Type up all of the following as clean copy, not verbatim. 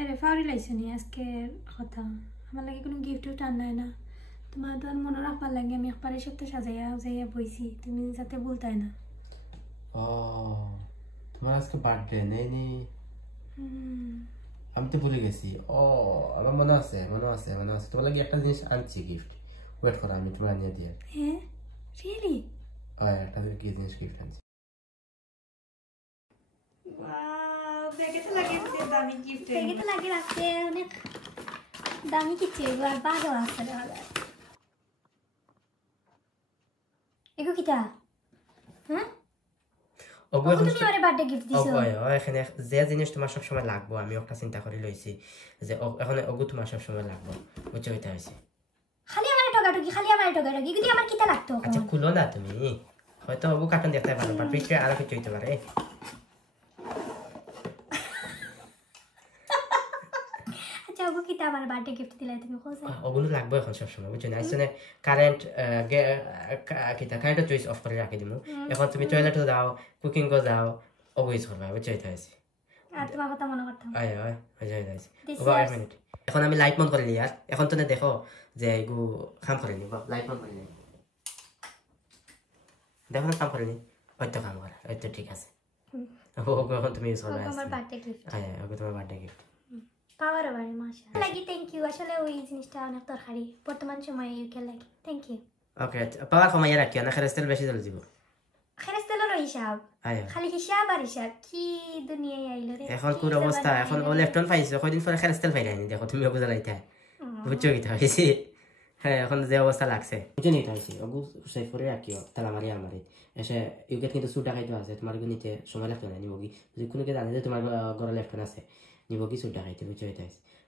আরে ফাউরি লাইছো নি আজকে কথা আমার লাগে কোনো গিফট টান নাই না তোমার তো মনে রাখবার লাগে আমি একবারে সপ্তাহ সাজাইয়া বইছি তুমি যাতে বলতাই না ও তোমার আজকে বার্থডে নেই নি আমি তো ভুলে গেছি ও আমার মনে আছে তোমার লাগে একটা জিনিস আনছি গিফট ওয়েট করো আমি তোমার নিয়ে দিয়ে হ্যাঁ রিয়েলি একটা কি জিনিস গিফট আনছি ব্যাগে তো লাগে দামি গিফট ব্যাগে তো লাগে রাখতে অনেক দামি কিছু এবার বারো আছে এগো কিটা হ্যাঁ তুমি আমারে বার্থডে গিফট দিছো এখানে যে জিনিস তোমার সব সময় লাগবে আমি একটা চিন্তা করে লইছি যে এখন ওগু তোমার সব সময় লাগবে বুঝছো হইতা হইছে খালি আমারে টগাটগি যদি আমার কিটা লাগতো আচ্ছা খুলো না তুমি হয়তো ওগু কার্টুন দেখতে পারো বাট ভিতরে আরো কিছু হইতে পারে আচ্ছা ওগু কিটা আমার বার্থডে গিফট দিলে তুমি কোসা ওগুলো লাগবে এখন সব সময় বুঝছো না আইসনে কারেন্ট কিটা কারেন্ট চয়েস অফ করে রাখি দিমু এখন তুমি টয়লেটে যাও কুকিং কো যাও ওগু ইউজ করবা বুঝছো হইতা হইছে আর তোমার কথা মনে করতাম আয় হইছে ওবা এক মিনিট এখন আমি লাইট বন্ধ করে লি আর এখন তো দেখো যে এগু কাম করে নি লাইট বন্ধ করে নি দেখো না কাম করে নি হয়তো কাম করে হয়তো ঠিক আছে ওগু এখন তুমি ইউজ করবা আমার বার্থডে গিফট ওগু তোমার বার্থডে গিফট পাওয়ার বারে মাশাআল্লাহ লাগি থ্যাংক ইউ আসলে ওই জিনিসটা অনেক দরকারি বর্তমান সময়ে ইউকে লাগে থ্যাংক ইউ ওকে পাওয়ার কমাইয়া রাখিও না খেরেস্তেল বেশি চলে যাব খেরেস্তেলের হিসাব খালি হিসাব আর হিসাব কি দুনিয়ায় আইলো রে এখন কোন অবস্থা এখন ও লেফটন পাইছো কয়দিন পরে খেরেস্তেল পাইলানি দেখো তুমি বুঝা লাইতা বুঝছো কি হইছে হ্যাঁ এখন যে অবস্থা লাগছে বুঝছো নি হইছে ওগু সেভ করে রাখিও তালামারি আলমারি এসে ইউকে কিন্তু সুটা খাইতো আছে তোমার নিতে সময় লাগতো না নিবগি যদি কোনোকে জানে যে তোমার ঘরে লেফটন আছে নিবগি সুটা খাইতে বুঝছো হইছে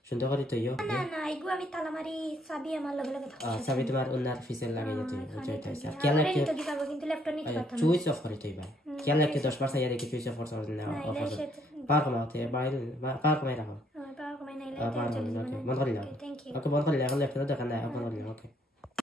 সুন্দর করে তৈও না না এগু আমি তালামারি চাবি আমার লগে লগে থাকে চাবি তোমার ওনার ফিসেল লাগাই যেতে বুঝছো হইছে আর কেন লাগে তো দিবা কিন্তু ল্যাপটপ নিতে পারতাম চুইস অফ করে তৈবা কেন লাগে 10% ইয়া দেখে চুইস অফ করছ না অফ করে পার কমাতে বাইরে পার কমাই রাখো পাওয়ার কমাই নাইলে পার কমাই ওকে বন্ধ করে দাও ওকে বন্ধ করে দাও এখন ল্যাপটপ দোকানে ওপেন করে দাও ওকে